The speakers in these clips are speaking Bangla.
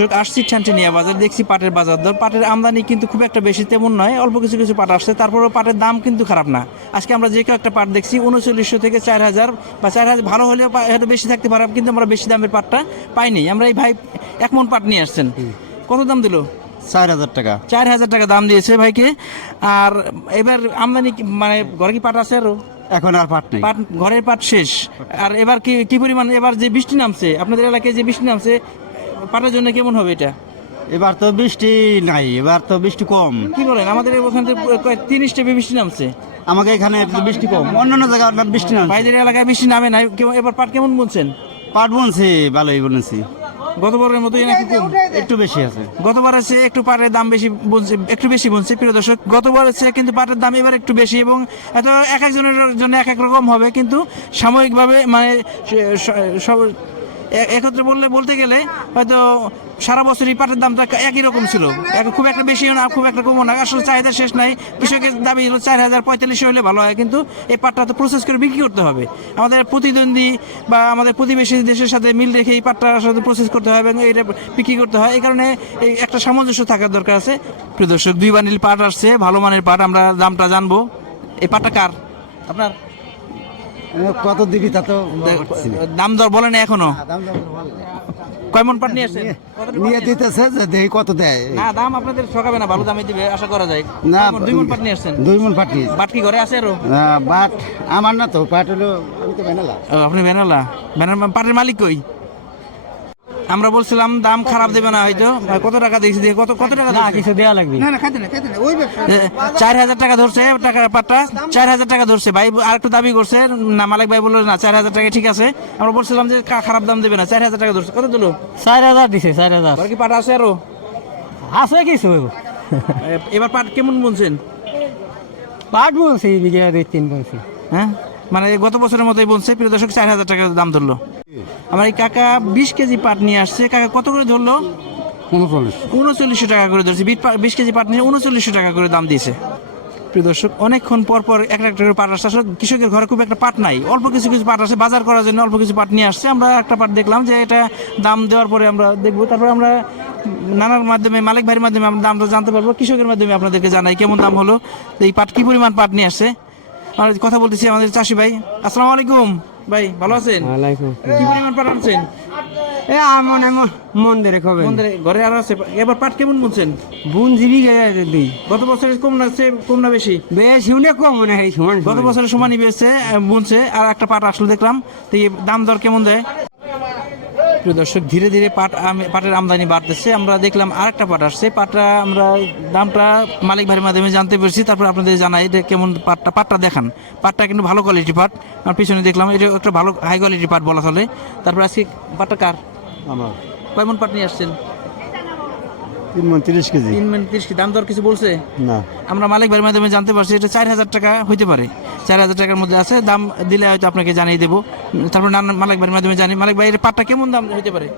দর্শক আসছি ঠানটানিয়া বাজার দেখছি পাটের বাজার দর। পাটের আমদানি কিন্তু খুব একটা বেশি তেমন নয় অল্প কিছু কিছু পাট আসছে তারপরেও পাটের দাম কিন্তু খারাপ না। আজকে আমরা যে কেউ একটা পাট দেখছি উনচল্লিশশো থেকে চার হাজার বা চার হাজার ভালো হলেও হয়তো বেশি থাকতে পারে কিন্তু আমরা বেশি দামের পাটটা পাইনি। আমরা এই ভাই এক মন পাট নিয়ে আসছেন। কত দাম দিল? চার হাজার টাকা। চার হাজার টাকা দাম দিয়েছে ভাইকে। আর এবার আমদানি মানে ঘরে কি পাট আছে আরও? এখন আর পাট নেই। পাট ঘরের পাট শেষ। আর এবার কি কি পরিমাণ এবার যে বৃষ্টি নামছে আপনাদের এলাকায় যে বৃষ্টি নামছে পাটের জন্য কেমন হবে এটা? এবার তো বৃষ্টি নাই এবার তো বৃষ্টি কম। কি বলেন আমাদের ওখান থেকে তিন বৃষ্টি নামছে। আমাকে এখানে বৃষ্টি কম অন্যান্য জায়গায় বৃষ্টি না ভাইদের এলাকায় বৃষ্টি নামে নাই কেউ- এবার পাট কেমন বলছেন পাট বলছি ভালোই বলেছি গতবারের মতোই নাকি কম? একটু বেশি আছে। গতবারের চেয়ে একটু পাটের দাম বেশি বলছে একটু বেশি বলছে প্রিয় দর্শক। গতবারের চেয়ে কিন্তু পাটের দাম এবার একটু বেশি এবং এত এক একজনের জন্য এক এক রকম হবে কিন্তু সাময়িকভাবে মানে সব একত্রে বললে বলতে গেলে হয়তো সারা বছরই পাটের দামটা একই রকম ছিল। এক- খুব একটা বেশিও না খুব একটা কমও না। আসলে চাহিদা শেষ নাই। কৃষকের দাবি হলো চার হাজার পঁয়তাল্লিশশো হলে ভালো হয়। কিন্তু এই পাটটা তো প্রসেস করে বিক্রি করতে হবে। আমাদের প্রতিদ্বন্দ্বী বা আমাদের প্রতিবেশী দেশের সাথে মিল রেখে এই পাটটা সাথে প্রসেস করতে হয় এবং এটা বিক্রি করতে হয়। এই কারণে এই একটা সামঞ্জস্য থাকার দরকার আছে। প্রিয় দর্শক দুই বান্ডিল পাট আসছে। ভালো মানের পাট আমরা দামটা জানব। এই পাটটা কার? আপনার? কত দিবি তা তো দাম দর বলে না এখনও? কয়মন পাট নিয়ে আসছেন নিয়ে দিতেছে যে দেই কত দেয়? না দাম আপনাদের ঠকাবে না ভালো দামে দিবে আশা করা যায়। না দুই মন পাট নিয়ে আসছেন দুই মন পাটি পাট কি ঘরে আছে আরও? বাট আমার না তো পাট হলো আমি তো বেনালা আপনি ব্যানারলা ব্যানার পাটের মালিক কই? আমরা বলছিলাম দাম খারাপ দেবে না হয়তো। কত টাকা দিয়েছি দিয়ে? কত কত টাকা দিয়েছে? কিছু দেওয়া লাগবে। না না খাইতে না খাইতে না ওই চার হাজার টাকা ধরছে টাকার পাটটা চার হাজার টাকা ধরছে। ভাই আর একটু দাবি করছে না মালিক ভাই বলল না চার হাজার টাকা ঠিক আছে। আমরা বলছিলাম যে কা- খারাপ দাম দেবে না চার হাজার টাকা ধরছে। কত দিল? চার হাজার দিছে চার হাজার। আর কি পাট আছে আরও? আছে কিছু। এবার পাট কেমন বলছেন পাট বলছি বিঘা দুই তিন বলছি হ্যাঁ? মানে গত বছরের মতোই বলছে প্রিয় দর্শক চার হাজার টাকা দাম ধরলো। আমার এই কাকা বিশ কেজি পাট নিয়ে আসছে। কাকা কত করে ধরলো? উনচল্লিশ। উনচল্লিশশো টাকা করে ধরছে। বিশ কেজি পাট নিয়ে উনচল্লিশশো টাকা করে দাম দিয়েছে। প্রিয় দর্শক অনেকক্ষণ পর পর একটা একটা করে পাট আসছে। আসলে কৃষকের ঘরে খুব একটা পাট নাই। অল্প কিছু কিছু পাট আসে। বাজার করার জন্য অল্প কিছু পাট নিয়ে আসছে। আমরা একটা পাট দেখলাম যে এটা দাম দেওয়ার পরে আমরা দেখব। তারপর আমরা নানার মাধ্যমে মালিক ভাইয়ের মাধ্যমে আমরা দামটা জানতে পারব। কৃষকের মাধ্যমে আপনাদেরকে জানাই কেমন দাম হলো। এই পাট কি পরিমাণ পাট নিয়ে আসছে? আমরা কথা বলতেছি আমাদের চাষি ভাই। আসসালামু আলাইকুম। ভাই ভালো আছেন? কি পরিমাণ পাট আনছেন? এ মনে মন্দিরে কবে? মন্দিরে ঘরে আরও আছে। এবার পাট কেমন বুনছেন? বুন জিবি গেছে দুই গত বছরের কম না সে কম না বেশি? বেশ উনি কম মনে হয় সমান গত বছরের সমানই বেছে বুনছে। আর একটা পাট আসলে দেখলাম। তো দাম দর কেমন দেয়? প্রিয় দর্শক ধীরে ধীরে পাট পাটের আমদানি বাড়তেছে। আমরা দেখলাম আরেকটা পাট আসছে। পাটটা আমরা দামটা মালিক ভাইয়ের মাধ্যমে জানতে পেরেছি। তারপর আপনাদের জানাই এটা কেমন পাটটা পাটটা দেখান। পাটটা কিন্তু ভালো কোয়ালিটি পাট। আর পিছনে দেখলাম এটা একটা ভালো হাই কোয়ালিটি পাট বলা চলে। তারপর আজকে পাটটা কার? আমার। কয়মন পাট নিয়ে আসছেন? তিন মন তিরিশ কেজি। তিন মিনিট তিরিশ কি দাম দর কিছু বলছে? না। আমরা মালিক ভাইয়ের মাধ্যমে জানতে পারছি এটা চার হাজার টাকা হইতে পারে। চার হাজার টাকার মধ্যে আছে। দাম দিলে হয়তো আপনাকে জানিয়ে দেবো। তারপর নানা মালিক ভাইয়ের মাধ্যমে জানি মালিক ভাই এর পাটটা কেমন দাম হইতে পারে?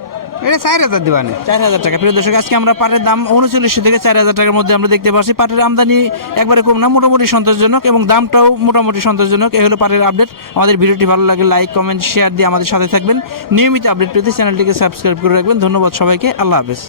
এটা চার হাজার দিবানে। চার হাজার টাকা। প্রিয় দর্শক আজকে আমরা পাটের দাম উনচল্লিশশো থেকে চার হাজার টাকার মধ্যে আমরা দেখতে পাচ্ছি। পাটের আমদানি একবারে কম না মোটামুটি সন্তোষজনক এবং দামটাও মোটামুটি সন্তোষজনক। এই হলো পাটের আপডেট। আমাদের ভিডিওটি ভালো লাগে লাইক কমেন্ট শেয়ার দিয়ে আমাদের সাথে থাকবেন। নিয়মিত আপডেট পেতে চ্যানেলটিকে সাবস্ক্রাইব করে রাখবেন। ধন্যবাদ সবাইকে। আল্লাহ হাফেজ।